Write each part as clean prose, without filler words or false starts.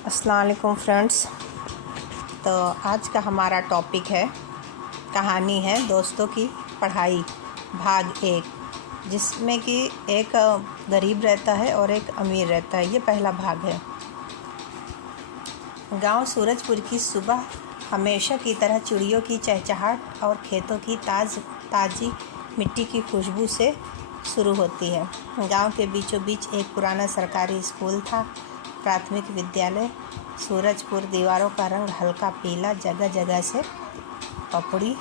अस्सलाम वालेकुम फ्रेंड्स। तो आज का हमारा टॉपिक है, कहानी है दोस्तों की पढ़ाई भाग 1, जिसमें कि एक गरीब रहता है और एक अमीर रहता है। ये पहला भाग है। गांव सूरजपुर की सुबह हमेशा की तरह चिड़ियों की चहचहाट और खेतों की ताज़ी मिट्टी की खुशबू से शुरू होती है। गांव के बीचों बीच एक पुराना सरकारी स्कूल था, प्राथमिक विद्यालय। सूरजपुर दीवारों का रंग हल्का पीला, जगह जगह से पपड़ी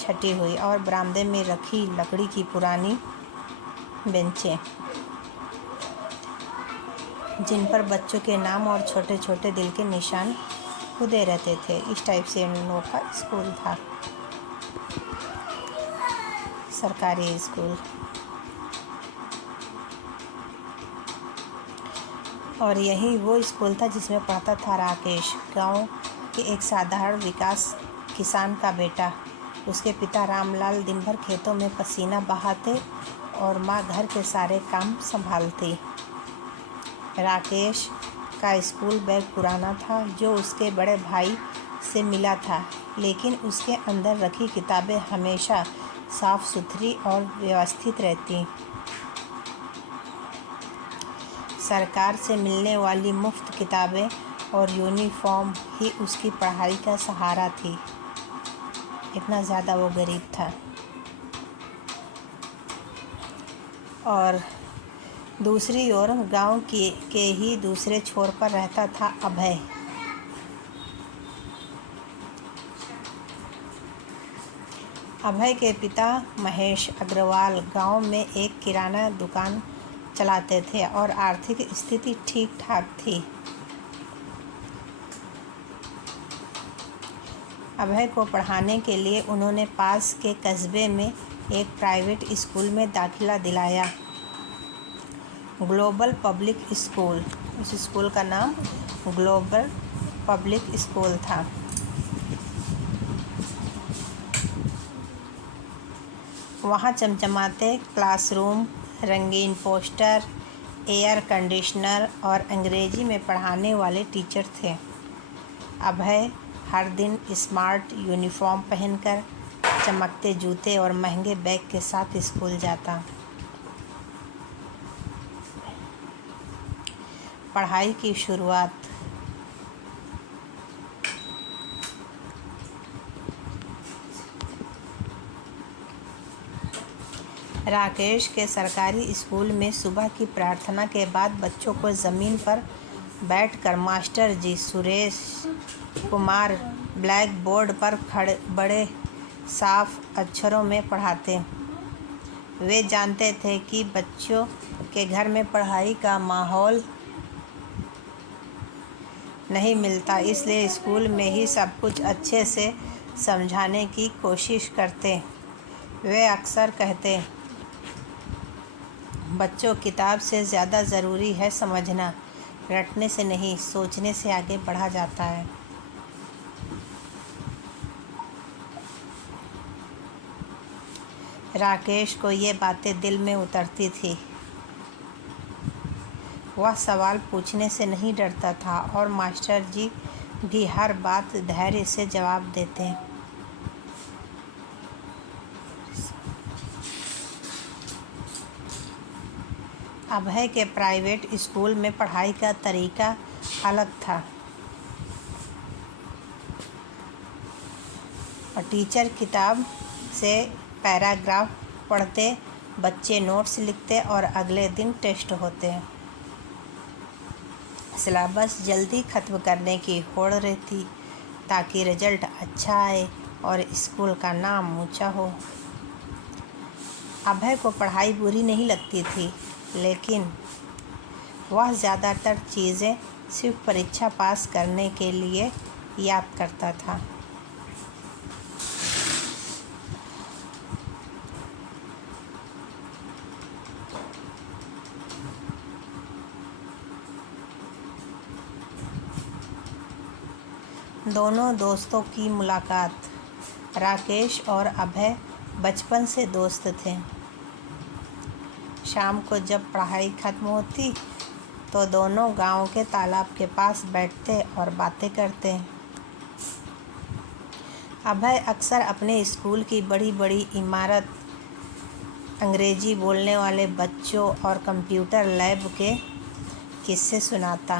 छटी हुई और बरामदे में रखी लकड़ी की पुरानी बेंचें, जिन पर बच्चों के नाम और छोटे छोटे दिल के निशान खुदे रहते थे। इस टाइप से इन लोगों का स्कूल था, सरकारी स्कूल। और यही वो स्कूल था जिसमें पढ़ता था राकेश, गांव के एक साधारण विकास किसान का बेटा। उसके पिता रामलाल दिन भर खेतों में पसीना बहाते और माँ घर के सारे काम संभालती। राकेश का स्कूल बैग पुराना था, जो उसके बड़े भाई से मिला था, लेकिन उसके अंदर रखी किताबें हमेशा साफ सुथरी और व्यवस्थित रहती। सरकार से मिलने वाली मुफ्त किताबें और यूनिफॉर्म ही उसकी पढ़ाई का सहारा थी। इतना ज़्यादा वो गरीब था। और दूसरी ओर गांव के ही दूसरे छोर पर रहता था अभय। अभय के पिता महेश अग्रवाल गांव में एक किराना दुकान चलाते थे और आर्थिक स्थिति ठीक ठाक थी। अभय को पढ़ाने के लिए उन्होंने पास के कस्बे में एक प्राइवेट स्कूल में दाखिला दिलाया, ग्लोबल पब्लिक स्कूल। उस स्कूल का नाम ग्लोबल पब्लिक स्कूल था। वहाँ चमचमाते क्लासरूम, रंगीन पोस्टर, एयर कंडीशनर और अंग्रेजी में पढ़ाने वाले टीचर थे। अभय हर दिन स्मार्ट यूनिफॉर्म पहनकर, चमकते जूते और महंगे बैग के साथ स्कूल जाता। पढ़ाई की शुरुआत राकेश के सरकारी स्कूल में सुबह की प्रार्थना के बाद बच्चों को ज़मीन पर बैठकर मास्टर जी सुरेश कुमार ब्लैक बोर्ड पर खड़े बड़े साफ अक्षरों में पढ़ाते। वे जानते थे कि बच्चों के घर में पढ़ाई का माहौल नहीं मिलता, इसलिए स्कूल में ही सब कुछ अच्छे से समझाने की कोशिश करते। वे अक्सर कहते, बच्चों, किताब से ज़्यादा ज़रूरी है समझना, रटने से नहीं, सोचने से आगे बढ़ा जाता है। राकेश को ये बातें दिल में उतरती थी। वह सवाल पूछने से नहीं डरता था और मास्टर जी भी हर बात धैर्य से जवाब देते। अभय के प्राइवेट स्कूल में पढ़ाई का तरीका अलग था और टीचर किताब से पैराग्राफ पढ़ते, बच्चे नोट्स लिखते और अगले दिन टेस्ट होते। सिलेबस जल्दी ख़त्म करने की होड़ रहती ताकि रिजल्ट अच्छा आए और स्कूल का नाम ऊंचा हो। अभय को पढ़ाई बुरी नहीं लगती थी, लेकिन वह ज़्यादातर चीज़ें सिर्फ परीक्षा पास करने के लिए याद करता था। दोनों दोस्तों की मुलाकात। राकेश और अभय बचपन से दोस्त थे। शाम को जब पढ़ाई ख़त्म होती तो दोनों गांव के तालाब के पास बैठते और बातें करते। अभय अक्सर अपने स्कूल की बड़ी बड़ी इमारत, अंग्रेजी बोलने वाले बच्चों और कंप्यूटर लैब के किस्से सुनाता।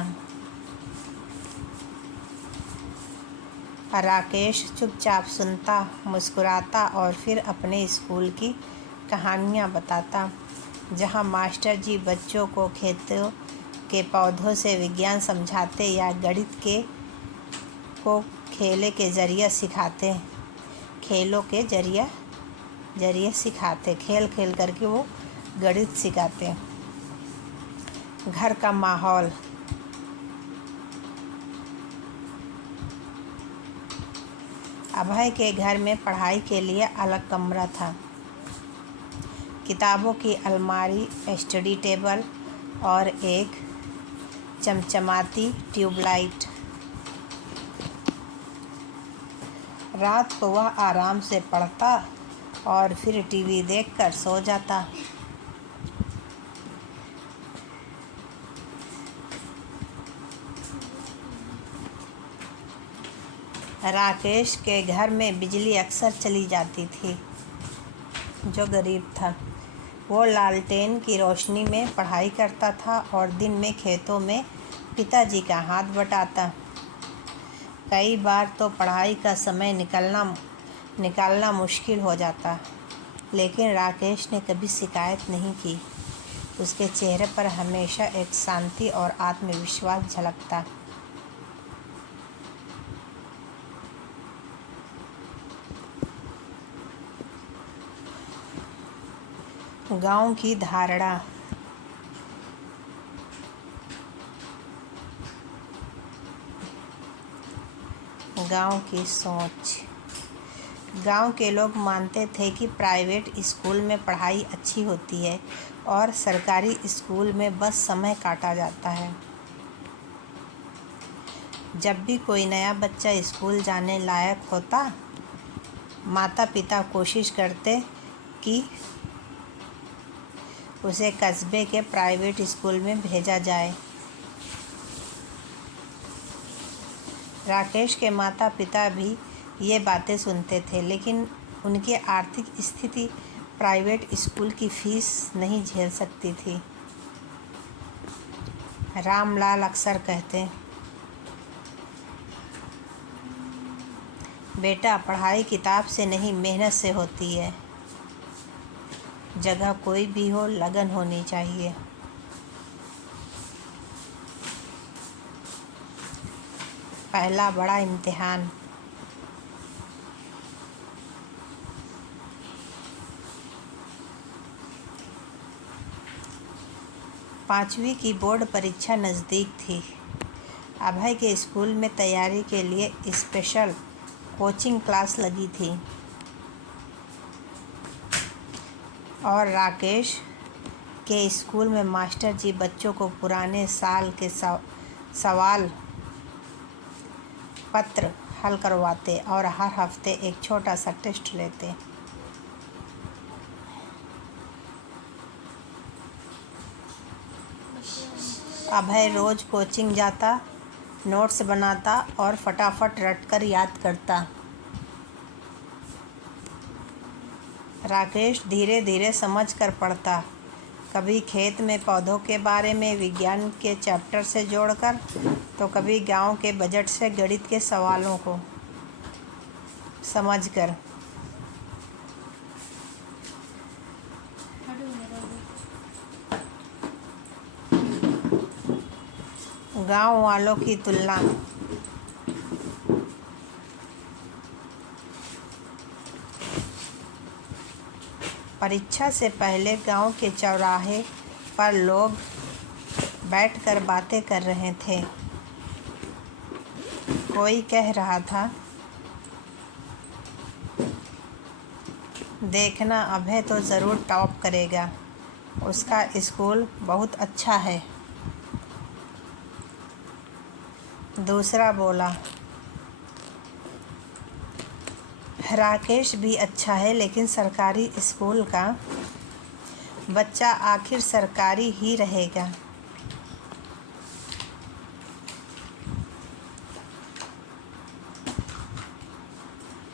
राकेश चुपचाप सुनता, मुस्कुराता और फिर अपने स्कूल की कहानियाँ बताता, जहाँ मास्टर जी बच्चों को खेतों के पौधों से विज्ञान समझाते या गणित को खेलों के जरिए सिखाते, खेल खेल करके वो गणित सिखाते। घर का माहौल। अभय के घर में पढ़ाई के लिए अलग कमरा था। किताबों की अलमारी, स्टडी टेबल और एक चमचमाती ट्यूबलाइट। रात को वह आराम से पढ़ता और फिर टीवी देखकर सो जाता। राकेश के घर में बिजली अक्सर चली जाती थी, जो गरीब था। वो लालटेन की रोशनी में पढ़ाई करता था और दिन में खेतों में पिताजी का हाथ बटाता। कई बार तो पढ़ाई का समय निकालना मुश्किल हो जाता, लेकिन राकेश ने कभी शिकायत नहीं की। उसके चेहरे पर हमेशा एक शांति और आत्मविश्वास झलकता। गांव की धारणा। गांव की सोच। गांव के लोग मानते थे कि प्राइवेट स्कूल में पढ़ाई अच्छी होती है और सरकारी स्कूल में बस समय काटा जाता है। जब भी कोई नया बच्चा स्कूल जाने लायक होता, माता पिता कोशिश करते कि उसे कस्बे के प्राइवेट स्कूल में भेजा जाए। राकेश के माता पिता भी ये बातें सुनते थे, लेकिन उनकी आर्थिक स्थिति प्राइवेट स्कूल की फीस नहीं झेल सकती थी। रामलाल अक्सर कहते, बेटा, पढ़ाई किताब से नहीं मेहनत से होती है। जगह कोई भी हो, लगन होनी चाहिए। पहला बड़ा इम्तिहान। पाँचवीं की बोर्ड परीक्षा नज़दीक थी। अभय के स्कूल में तैयारी के लिए स्पेशल कोचिंग क्लास लगी थी और राकेश के स्कूल में मास्टर जी बच्चों को पुराने साल के सवाल पत्र हल करवाते और हर हफ्ते एक छोटा सा टेस्ट लेते। अभय रोज़ कोचिंग जाता, नोट्स बनाता और फटाफट रटकर याद करता। राकेश धीरे धीरे समझ कर पढ़ता, कभी खेत में पौधों के बारे में विज्ञान के चैप्टर से जोड़कर, तो कभी गांव के बजट से गणित के सवालों को समझकर। गांव वालों की तुलना। परीक्षा से पहले गांव के चौराहे पर लोग बैठकर बातें कर रहे थे। कोई कह रहा था, देखना, अभय तो ज़रूर टॉप करेगा, उसका स्कूल बहुत अच्छा है। दूसरा बोला, राकेश भी अच्छा है, लेकिन सरकारी स्कूल का बच्चा आखिर सरकारी ही रहेगा।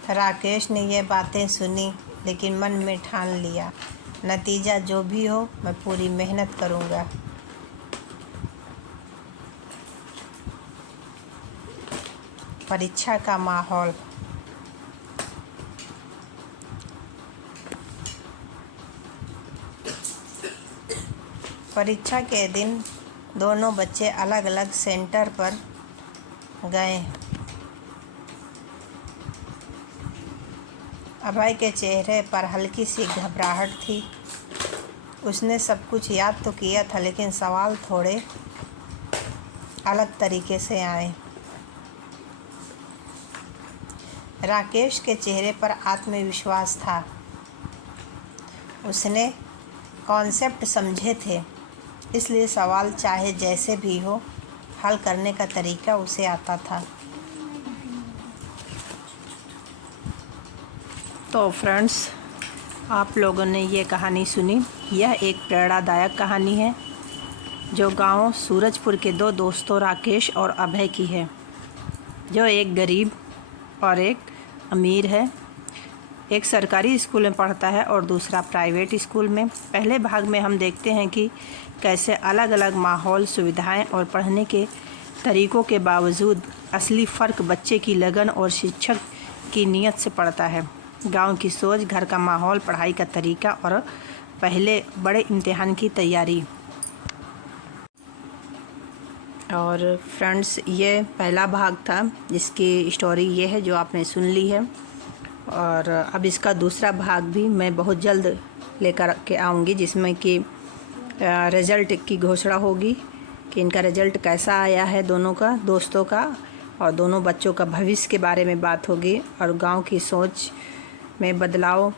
राकेश ने ये बातें सुनी, लेकिन मन में ठान लिया, नतीजा जो भी हो मैं पूरी मेहनत करूँगा। परीक्षा का माहौल। परीक्षा के दिन दोनों बच्चे अलग अलग सेंटर पर गए। अभय के चेहरे पर हल्की सी घबराहट थी। उसने सब कुछ याद तो किया था, लेकिन सवाल थोड़े अलग तरीके से आए। राकेश के चेहरे पर आत्मविश्वास था। उसने कॉन्सेप्ट समझे थे, इसलिए सवाल चाहे जैसे भी हो हल करने का तरीका उसे आता था। तो फ्रेंड्स, आप लोगों ने ये कहानी सुनी। यह एक प्रेरणादायक कहानी है जो गांव सूरजपुर के दो दोस्तों राकेश और अभय की है, जो एक गरीब और एक अमीर है। एक सरकारी स्कूल में पढ़ता है और दूसरा प्राइवेट स्कूल में। पहले भाग में हम देखते हैं कि कैसे अलग अलग माहौल, सुविधाएं और पढ़ने के तरीक़ों के बावजूद असली फ़र्क बच्चे की लगन और शिक्षक की नीयत से पड़ता है। गांव की सोच, घर का माहौल, पढ़ाई का तरीका और पहले बड़े इम्तिहान की तैयारी। और फ्रेंड्स, ये पहला भाग था जिसकी स्टोरी ये है जो आपने सुन ली है। और अब इसका दूसरा भाग भी मैं बहुत जल्द लेकर के आऊँगी, जिसमें कि रिज़ल्ट की घोषणा होगी कि इनका रिज़ल्ट कैसा आया है, दोनों का, दोस्तों का, और दोनों बच्चों का भविष्य के बारे में बात होगी और गांव की सोच में बदलाव,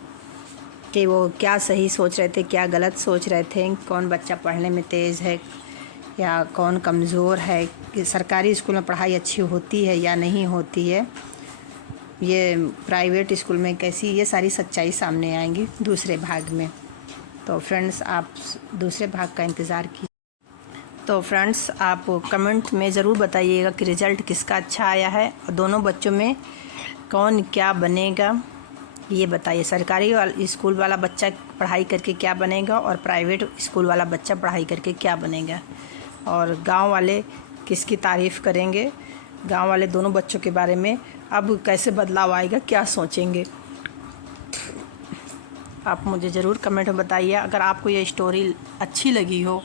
कि वो क्या सही सोच रहे थे, क्या गलत सोच रहे थे, कौन बच्चा पढ़ने में तेज़ है या कौन कमज़ोर है, कि सरकारी स्कूल में पढ़ाई अच्छी होती है या नहीं होती है, ये प्राइवेट स्कूल में कैसी, ये सारी सच्चाई सामने आएंगी दूसरे भाग में। तो फ्रेंड्स, आप दूसरे भाग का इंतज़ार कीजिए। तो फ्रेंड्स, आप कमेंट में ज़रूर बताइएगा कि रिज़ल्ट किसका अच्छा आया है और दोनों बच्चों में कौन क्या बनेगा, ये बताइए। सरकारी स्कूल वाला बच्चा पढ़ाई करके क्या बनेगा और प्राइवेट स्कूल वाला बच्चा पढ़ाई करके क्या बनेगा, और गांव वाले किसकी तारीफ़ करेंगे, गांव वाले दोनों बच्चों के बारे में अब कैसे बदलाव आएगा, क्या सोचेंगे। आप मुझे ज़रूर कमेंट में बताइए। अगर आपको ये स्टोरी अच्छी लगी हो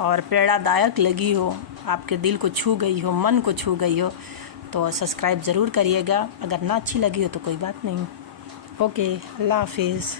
और प्रेरणादायक लगी हो, आपके दिल को छू गई हो, मन को छू गई हो, तो सब्सक्राइब ज़रूर करिएगा। अगर ना अच्छी लगी हो तो कोई बात नहीं। ओके, अल्लाह हाफिज़।